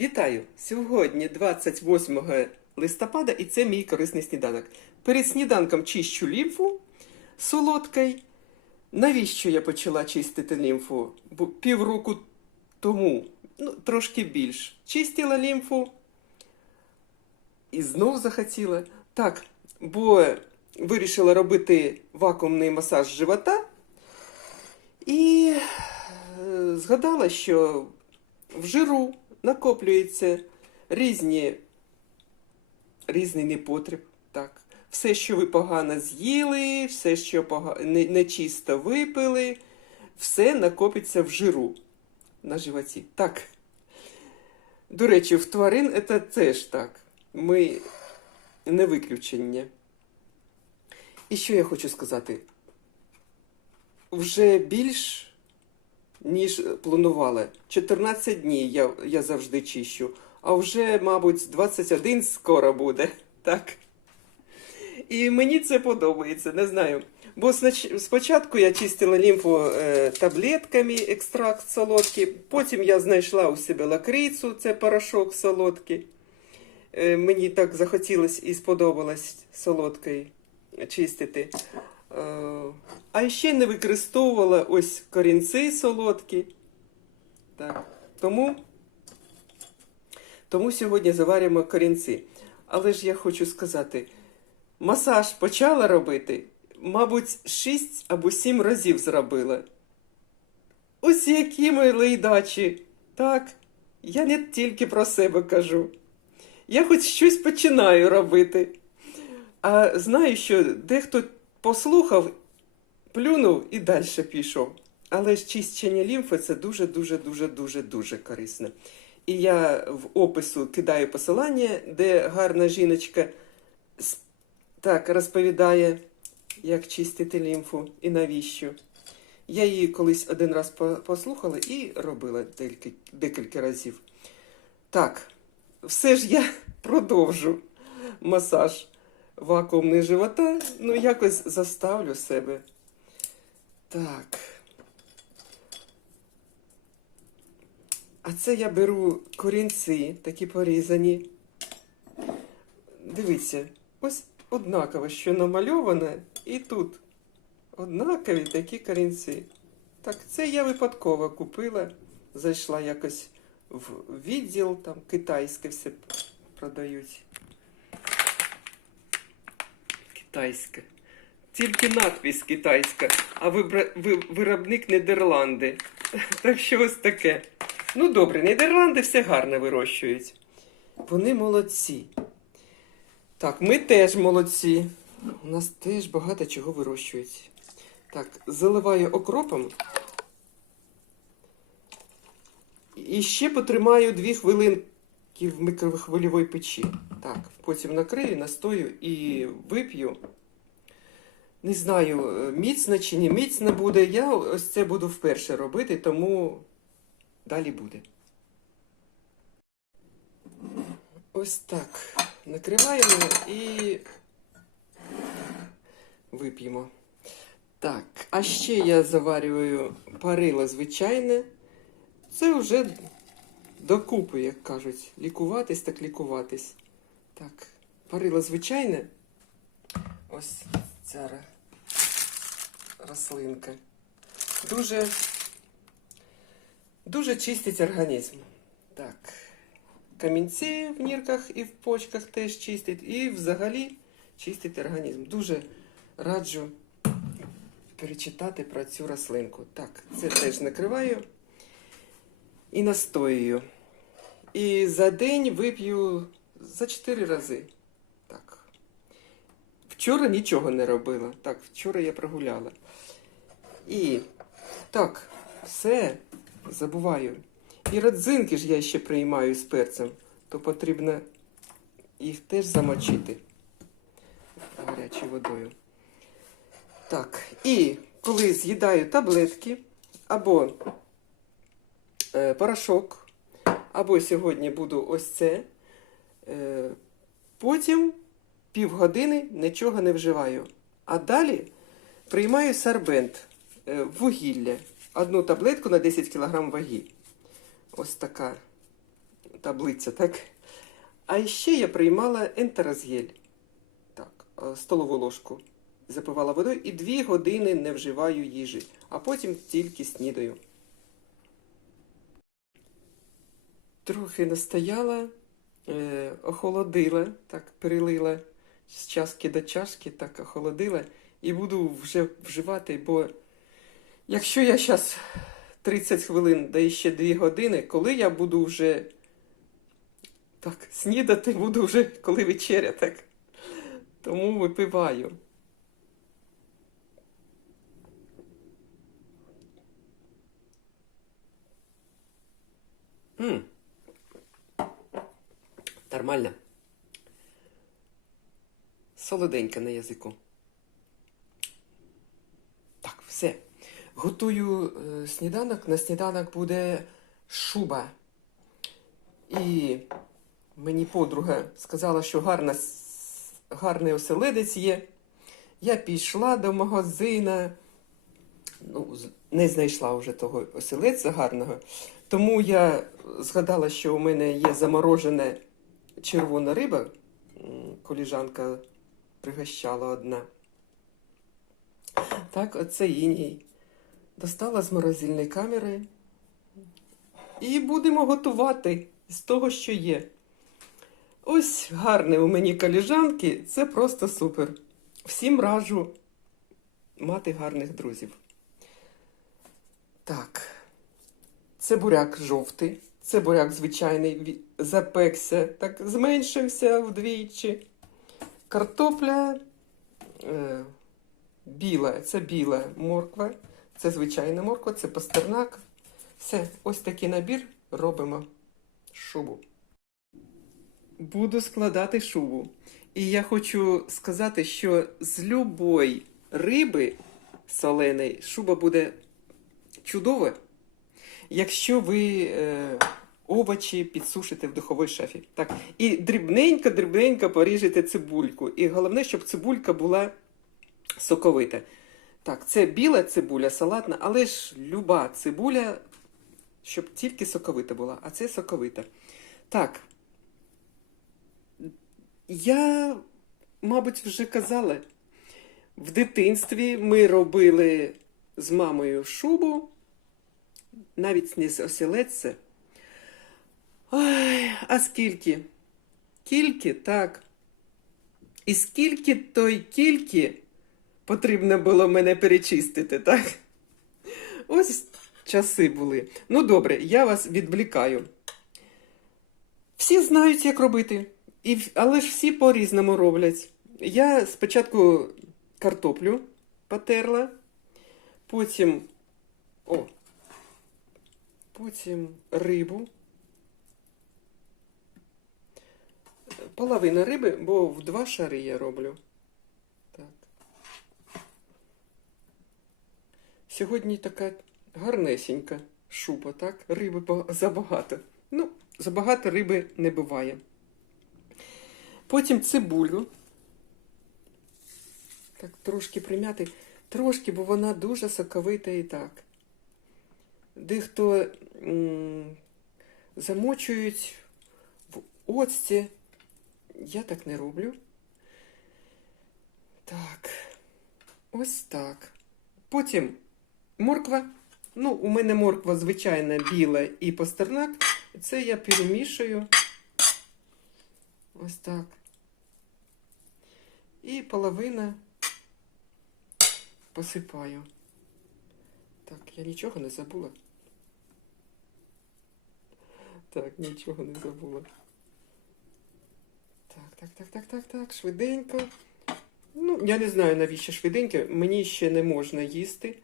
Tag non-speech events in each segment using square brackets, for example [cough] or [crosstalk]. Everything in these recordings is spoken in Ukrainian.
Вітаю! Сьогодні 28 листопада і це мій корисний сніданок. Перед сніданком чищу лімфу солодкою. Навіщо я почала чистити лімфу? Бо півроку тому, ну, трошки більш, чистила лімфу і знов захотіла. Так, бо вирішила робити вакуумний масаж живота і е, згадала, що в жиру накоплюється різні, різний непотріб. Так. Все, що ви погано з'їли, все, що пога... не- нечисто випили, все накопиться в жиру на животі. Так. До речі, в тварин це теж так. Ми не виключення. І що я хочу сказати? Вже більш ніж планувала. 14 днів я, я завжди чищу, а вже, мабуть, 21 скоро буде. [laughs] Так. І мені це подобається, не знаю. Бо спочатку я чистила лімфу е, таблетками, екстракт солодкий, потім я знайшла у себе лакрицю, це порошок солодкий. Е, мені так захотілося і сподобалось солодкою чистити. Е, А ще не використовувала ось корінці солодкі. Так. Тому, тому сьогодні заваримо корінці. Але ж я хочу сказати, масаж почала робити, мабуть, 6 або 7 разів зробила. Ось які ми лейдачі. Так, я не тільки про себе кажу. Я хоч щось починаю робити. А знаю, що дехто послухав, плюнув і далі пішов. Але ж чищення лімфи це дуже, дуже, дуже, дуже, корисно. І я в опису кидаю посилання, де гарна жіночка так розповідає, як чистити лімфу і навіщо. Я її колись один раз послухала і робила декілька разів. Так, все ж я [laughs] продовжу масаж вакуумний живота. Ну, якось заставлю себе. Так. А це я беру корінці, такі порізані. Дивіться, ось однаково, що намальоване, і тут однакові такі корінці. Так, це я випадково купила. Зайшла якось в відділ, там китайське все продають. Китайське. Тільки надпись китайська, а виробник Нідерланди. [laughs] Так що ось таке. Ну добре, Нідерланди все гарно вирощують. Вони молодці. Так, ми теж молодці. У нас теж багато чого вирощують. Так, заливаю окропом. І ще потримаю дві хвилинки в мікрохвильовій печі. Так, потім накрию, настою і вип'ю. Не знаю, е, міцно чи не міцно буде. Я ось це буду вперше робити, тому далі буде. Ось так. Накриваємо і вип'ємо. Так, а ще я заварюю парило звичайне. Це вже докупи, як кажуть. Лікуватись так лікуватись. Так, парило звичайне. Ось ця рослинка. Дуже, дуже чистить організм. Так. Камінці в нірках і в почках теж чистить. І взагалі чистить організм. Дуже раджу перечитати про цю рослинку. Так, це теж накриваю і настоюю. І за день вип'ю за 4 рази. Так. Вчора нічого не робила. Так, вчора я прогуляла. І так, все, забуваю. І родзинки ж я ще приймаю з перцем, то потрібно їх теж замочити гарячою водою. Так, і коли з'їдаю таблетки або е, порошок, або сьогодні буду ось це, потім півгодини нічого не вживаю. А далі приймаю сорбент е, вугілля. Одну таблетку на 10 кг ваги. Ось така таблиця, так? А ще я приймала ентеразгель. Так, е, столову ложку запивала водою і дві години не вживаю їжі, а потім тільки снідаю. Трохи настояла, е, охолодила, так перелила з чашки до чашки, так охолодила і буду вже вживати, бо якщо я зараз 30 хвилин, да і ще 2 години, коли я буду вже так, снідати буду вже коли вечеря, так. Тому випиваю. М. Нормально. Солоденька на язику. Так, все. Готую е, сніданок. На сніданок буде шуба. І мені подруга сказала, що гарна, гарний оселедець є. Я пішла до магазина. Ну, не знайшла вже того оселедця гарного. Тому я згадала, що у мене є заморожена червона риба. Коліжанка пригощала одна. Так, оце іній. Достала з морозильної камери. І будемо готувати з того, що є. Ось гарне у мені коліжанки, це просто супер. Всім раджу мати гарних друзів. Так. Це буряк жовтий, це буряк звичайний, запекся, так зменшився вдвічі. Картопля е, біла, це біла морква, це звичайна морква, це пастернак. Все, ось такий набір робимо шубу. Буду складати шубу. І я хочу сказати, що з любої риби соленої шуба буде чудова, якщо ви е, овочі підсушите в духовій шафі. Так. І дрібненько-дрібненько поріжете цибульку. І головне, щоб цибулька була соковита. Так, це біла цибуля, салатна, але ж люба цибуля, щоб тільки соковита була, а це соковита. Так. Я, мабуть, вже казала, в дитинстві ми робили з мамою шубу, навіть не з оселедця. Ой, а скільки? Кільки, так. І скільки той кільки потрібно було мене перечистити, так? Ось часи були. Ну, добре, я вас відвлікаю. Всі знають, як робити, і, але ж всі по-різному роблять. Я спочатку картоплю потерла, потім. О, потім рибу. Половина риби, бо в два шари я роблю. Так. Сьогодні така гарнесенька шуба, так? Риби забагато. Ну, забагато риби не буває. Потім цибулю. Так, трошки примяти. Трошки, бо вона дуже соковита і так. Дехто замочують в оцті. Я так не роблю. Так. Ось так. Потім морква. Ну, у мене морква звичайна біла і пастернак. Це я перемішую. Ось так. І половина посипаю. Так, я нічого не забула. Так, нічого не забула. Так, так, так, так, так, так, швиденько. Ну, я не знаю, навіщо швиденько. Мені ще не можна їсти.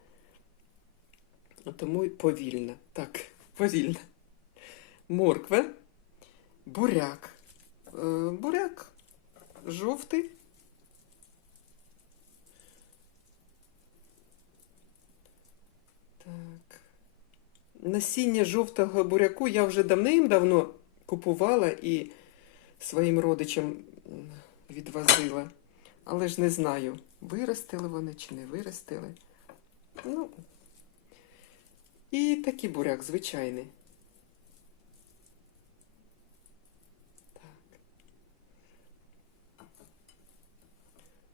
Тому повільно. Так, [laughs] повільно. Морква, буряк. Е, буряк жовтий. Так насіння жовтого буряку я вже давним-давно купувала і своїм родичам відвозила. Але ж не знаю, виростили вони чи не виростили. Ну, І такий буряк звичайний. Так.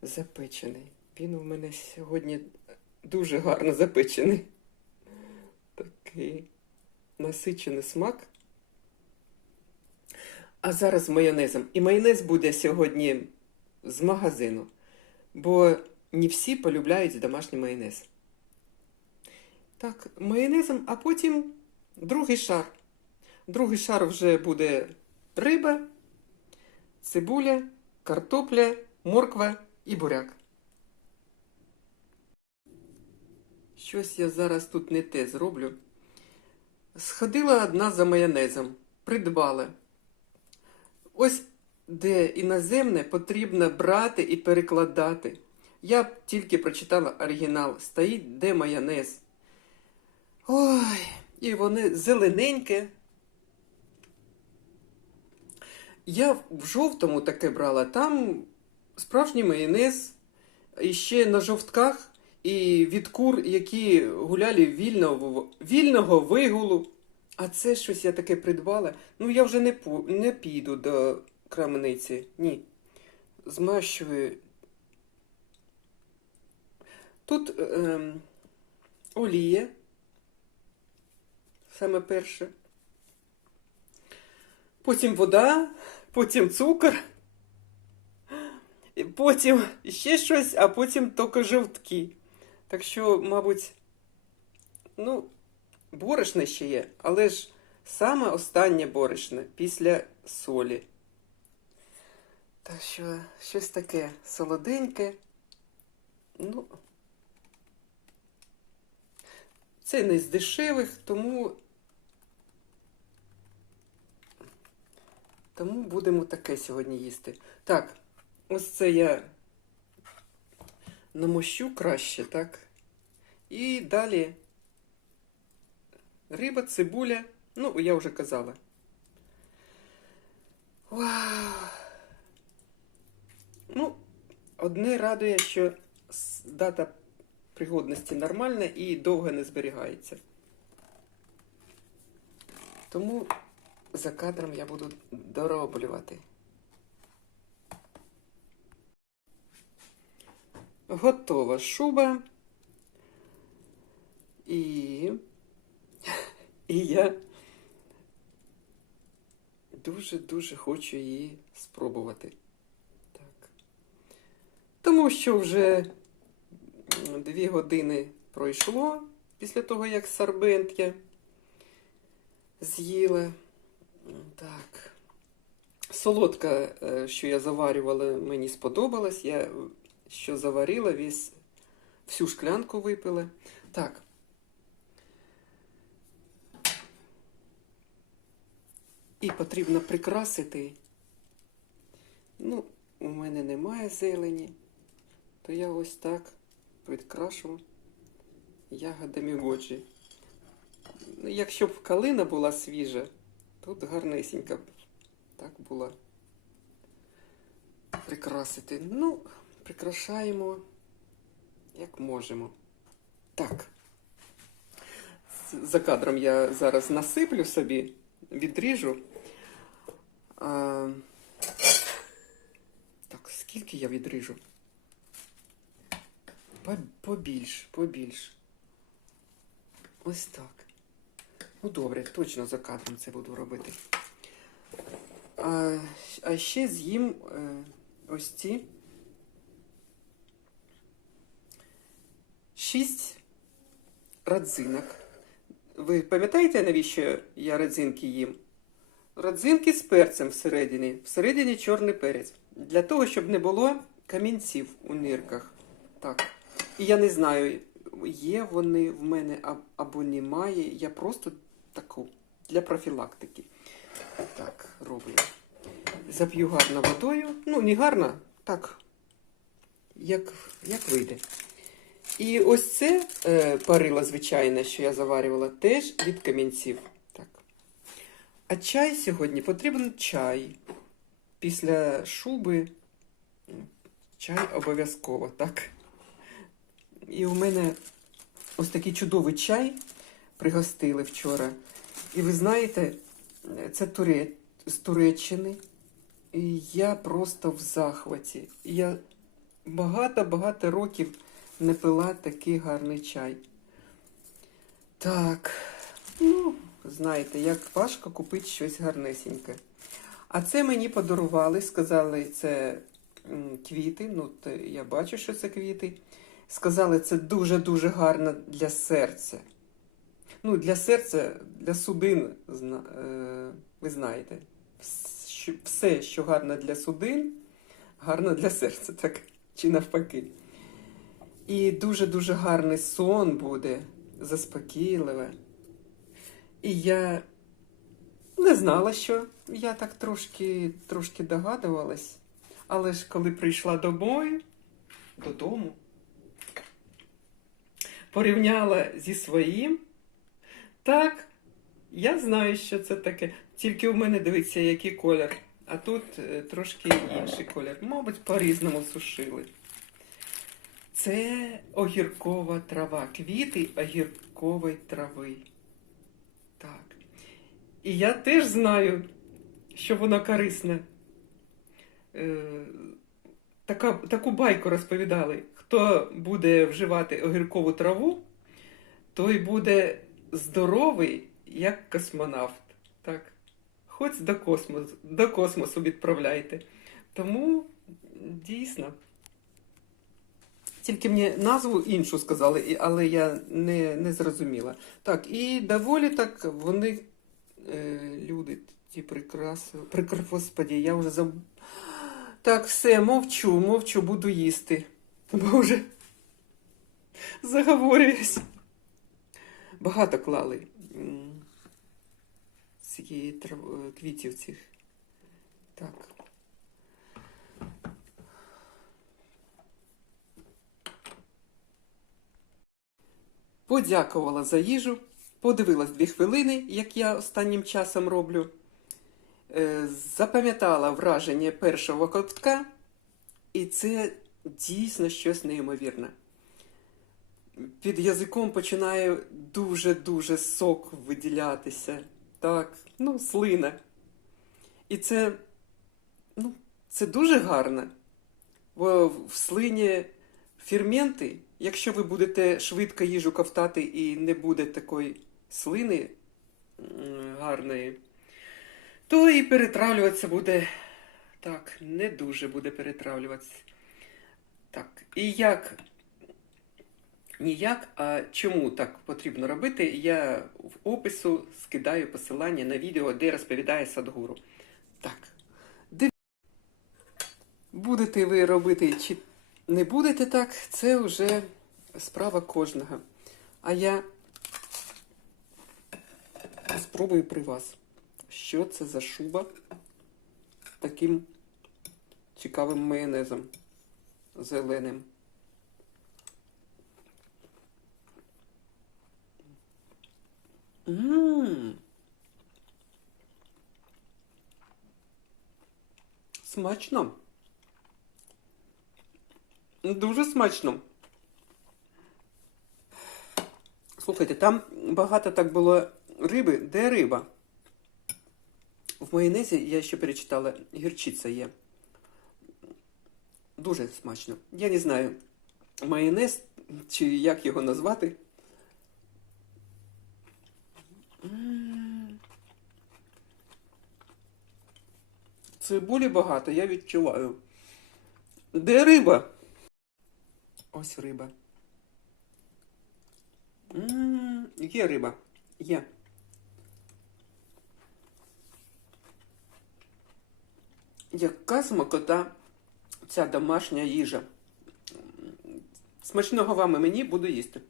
Запечений. Він у мене сьогодні дуже гарно запечений. Такий насичений смак. А зараз майонезом. І майонез буде сьогодні з магазину, бо не всі полюбляють домашній майонез. Так, майонезом, а потім другий шар. Другий шар вже буде риба, цибуля, картопля, морква і буряк. Щось я зараз тут не те зроблю. Сходила одна за майонезом, придбала. Ось де іноземне потрібно брати і перекладати. Я б тільки прочитала оригінал. Стоїть де майонез. Ой, і вони зелененьке. Я в жовтому таке брала, там справжній майонез, і ще на жовтках, і від кур, які гуляли вільного, вільного вигулу. А це щось я таке придбала. Ну, я вже не, не піду до крамниці. Ні. Змащую. Тут ем, олія. Саме перше. Потім вода, потім цукор, потім ще щось, а потім тільки жовтки. Так що, мабуть, ну, борошне ще є, але ж саме останнє борошне після солі. Так що щось таке солоденьке. Ну, це не з дешевих, тому Тому будемо таке сьогодні їсти. Так, ось це я намощу краще, так? І далі риба, цибуля. Ну, я вже казала. Вау! Ну, одне радує, що дата пригодності нормальна і довго не зберігається. Тому за кадром я буду дороблювати. Готова шуба. І... [laughs] І я дуже-дуже хочу її спробувати. Так. Тому що вже дві години пройшло після того, як сарбент я з'їла. Так. Солодка, е, що я заварювала, мені сподобалась. Я що заварила, весь, всю шклянку випила. Так. І потрібно прикрасити. Ну, у мене немає зелені, то я ось так прикрашу ягодами годжі. Ну, Якщо б калина була свіжа, тут гарнесенька б так була прикрасити. Ну, прикрашаємо як можемо. Так. За кадром я зараз насиплю собі, відріжу. А, так, скільки я відріжу? Побільш, побільш. Ось так. Ну добре, точно за кадром це буду робити. А, а ще з'їм е, ось ці шість родзинок. Ви пам'ятаєте, навіщо я родзинки їм? Родзинки з перцем всередині. Всередині чорний перець. Для того, щоб не було камінців у нирках. Так. І я не знаю, є вони в мене або немає. Я просто таку для профілактики. Так, роблю. Зап'ю гарно водою. Ну, не гарно, так, як, як вийде. І ось це е, парило звичайне, що я заварювала, теж від камінців. Так. А чай сьогодні потрібен чай. Після шуби чай обов'язково, так? І у мене ось такий чудовий чай пригостили вчора. І ви знаєте, це з Туреччини. І я просто в захваті. Я багато-багато років не пила такий гарний чай. Так, ну, знаєте, як важко купити щось гарнесеньке. А це мені подарували, сказали, це квіти. Ну, то я бачу, що це квіти. Сказали, це дуже-дуже гарно для серця. Ну, для серця, для судин, е, ви знаєте. Все, що гарно для судин, гарно для серця, так чи навпаки. І дуже-дуже гарний сон буде, заспокійливе. І я не знала, що я так трошки, трошки догадувалась. Але ж коли прийшла домой, додому, порівняла зі своїм, так, я знаю, що це таке. Тільки у мене дивиться, який колір. А тут е, трошки інший колір. Мабуть, по-різному сушили. Це огіркова трава, квіти огіркової трави. Так. І я теж знаю, що воно корисне. Е, така, таку байку розповідали. Хто буде вживати огіркову траву, той буде здоровий, як космонавт. Так. Хоч до космосу, до космосу відправляйте. Тому дійсно. Тільки мені назву іншу сказали, але я не, не зрозуміла. Так, і доволі так вони, е, люди, ті прикраси. Прикр... Господі, я вже заб... Так, все, мовчу, мовчу, буду їсти. Бо вже заговорююсь. Багато клали цієї трав... квітів цих. Так. Подякувала за їжу, подивилась дві хвилини, як я останнім часом роблю. Е, Запам'ятала враження першого ковтка, і це дійсно щось неймовірне. Під язиком починає дуже-дуже сок виділятися. Так, ну, слина. І це, ну, це дуже гарно. Бо в слині ферменти, якщо ви будете швидко їжу ковтати і не буде такої слини гарної, то і перетравлюватися буде так, не дуже буде перетравлюватися. Так, і як ніяк, а чому так потрібно робити, я в опису скидаю посилання на відео, де розповідає Садгуру. Так, будете ви робити чи не будете так, це вже справа кожного. А я спробую при вас. Що це за шуба таким цікавим майонезом зеленим. Ммм. Смачно. Дуже смачно. Слухайте, там багато так було риби. Де риба? В майонезі я ще перечитала, гірчиця є. Дуже смачно. Я не знаю, майонез чи як його назвати. Цибулі багато, я відчуваю. Де риба? Ось риба. М, Є риба. Є. Яка смакота ця домашня їжа. Смачного вам і мені буду їсти.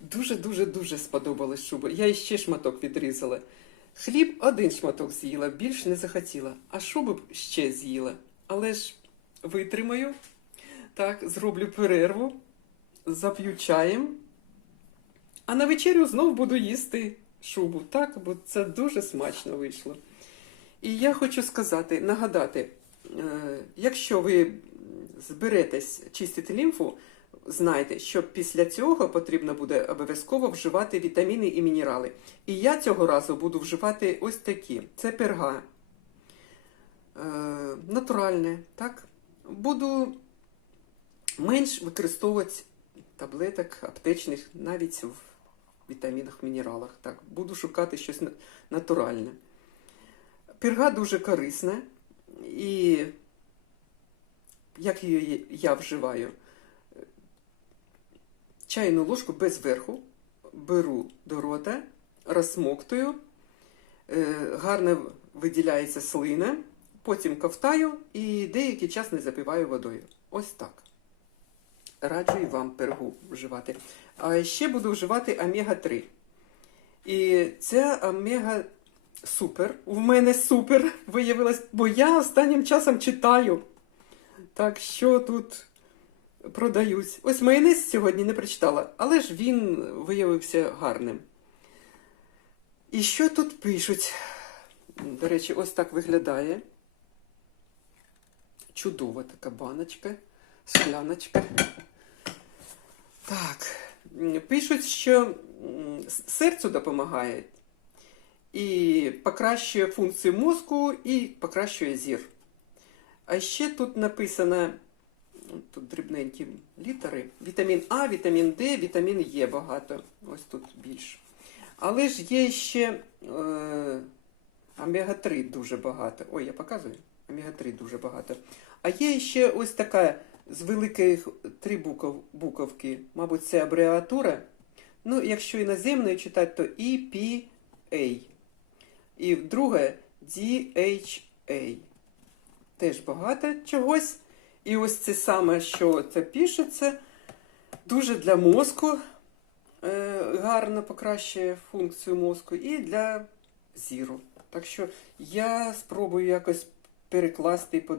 Дуже-дуже-дуже сподобалась шуба. Я іще шматок відрізала. Хліб один шматок з'їла, більш не захотіла, а шубу б ще з'їла. Але ж витримаю. Так, зроблю перерву, зап'ю чаєм. А на вечерю знов буду їсти шубу, так, бо це дуже смачно вийшло. І я хочу сказати, нагадати, е, якщо ви зберетесь чистити лімфу, знайте, що після цього потрібно буде обов'язково вживати вітаміни і мінерали. І я цього разу буду вживати ось такі: це перга. Е, натуральне, так? буду менш використовувати таблеток аптечних навіть в вітамінах, мінералах. Так, буду шукати щось натуральне. Пірга дуже корисна, і як її я вживаю? Чайну ложку без верху беру до рота, розсмоктую, е, гарно виділяється слина, потім ковтаю і деякий час не запиваю водою. Ось так. Раджу і вам пергу вживати. А ще буду вживати омега-3. І ця омега супер. У мене супер виявилось, бо я останнім часом читаю. Так, що тут продають. Ось майонез сьогодні не прочитала, але ж він виявився гарним. І що тут пишуть? До речі, ось так виглядає. Чудова така баночка, скляночка. Так, пишуть, що серцю допомагає і покращує функцію мозку і покращує зір. А ще тут написано, тут дрібненькі літери, вітамін А, вітамін Д, вітамін Е багато. Ось тут більше. Але ж є ще е, омега-3 дуже багато. Ой, я показую? Омега-3 дуже багато. А є ще ось така з великих три букв, буковки. Мабуть, це абревіатура. Ну, якщо іноземною читати, то EPA. І друге DHA. Теж багато чогось. І ось це саме, що це пишеться, дуже для мозку е, гарно покращує функцію мозку і для зіру. Так що я спробую якось перекласти по-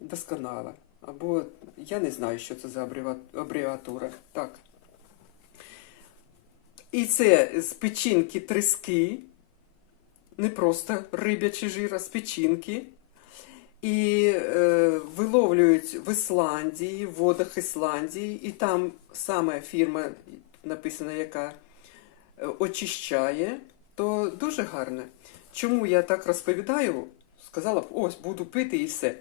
досконало. Або я не знаю, що це за абревіа- абревіатура. Так. І це з печінки трески, не просто рибячий жир, а з печінки. І е, виловлюють в Ісландії, в водах Ісландії, і там саме фірма написана, яка е, очищає, то дуже гарно. Чому я так розповідаю? Сказала б, ось буду пити і все.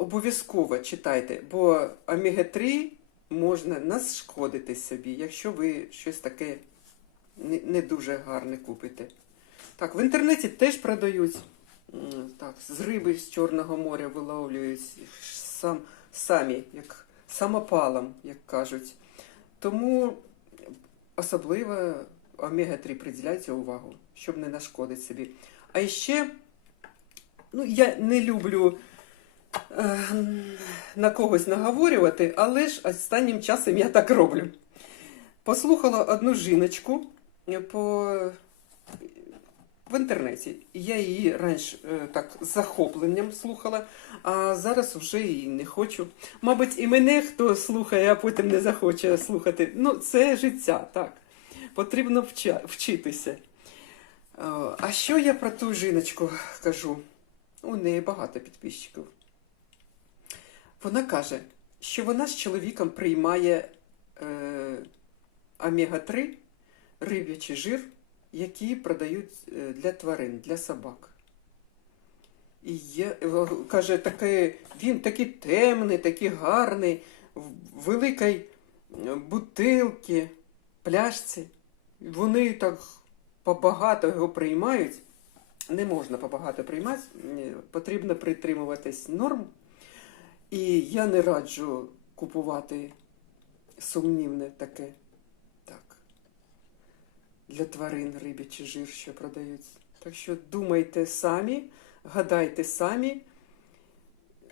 Обов'язково читайте, бо омега-3 можна нашкодити собі, якщо ви щось таке не, дуже гарне купите. Так, в інтернеті теж продають. Так, з риби з Чорного моря виловлюють сам, самі, як самопалом, як кажуть. Тому особливо омега-3 приділяйте увагу, щоб не нашкодити собі. А ще, ну, я не люблю на когось наговорювати, але ж останнім часом я так роблю. Послухала одну жіночку е, по в інтернеті. Я її раніше е, так з захопленням слухала, а зараз вже і не хочу. Мабуть, і мене хто слухає, а потім не захоче слухати. Ну, це життя, так. Потрібно вчитися. Е, А що я про ту жіночку кажу? У неї багато підписчиків. Вона каже, що вона з чоловіком приймає е, омега-3, риб'ячий жир, які продають е, для тварин, для собак. І є, каже, таке, він такий темний, такий гарний, в великій е, бутилці, пляшці. Вони так побагато його приймають. Не можна побагато приймати, потрібно притримуватись норм. І я не раджу купувати сумнівне таке. Так. Для тварин рибячий жир, що продаються. Так що думайте самі, гадайте самі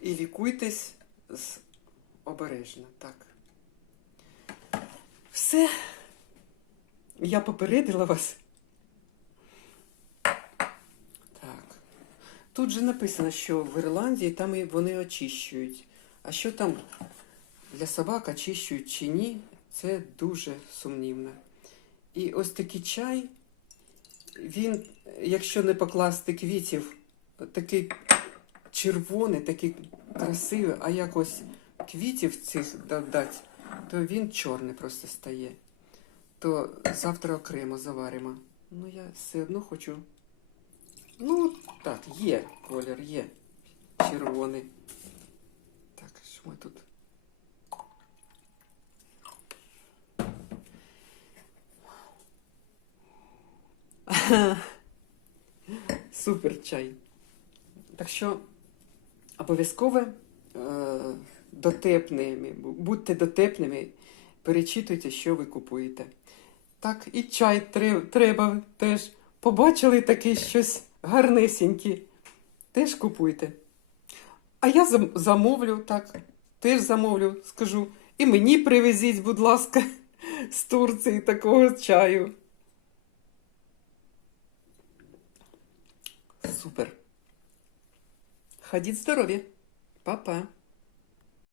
і лікуйтесь обережно. Так. Все. Я попередила вас. Так. Тут же написано, що в Ірландії там і вони очищують. А що там для собак очищують чи ні, це дуже сумнівно. І ось такий чай, він, якщо не покласти квітів, такий червоний, такий красивий, а якось квітів цих додати, то він чорний просто стає. То завтра окремо заваримо. Ну, я все одно хочу. Ну, так, є колір, є червоний. Що ми тут? [laughs] Супер чай. Так що обов'язково е, дотепними, будьте дотепними, перечитуйте, що ви купуєте. Так, і чай треба теж. Побачили такий щось гарнесенький. Теж купуйте. А я замовлю, так, теж замовлю, скажу. І мені привезіть, будь ласка, [laughs] з Турції такого чаю. Супер. Ходіть здорові. Па-па.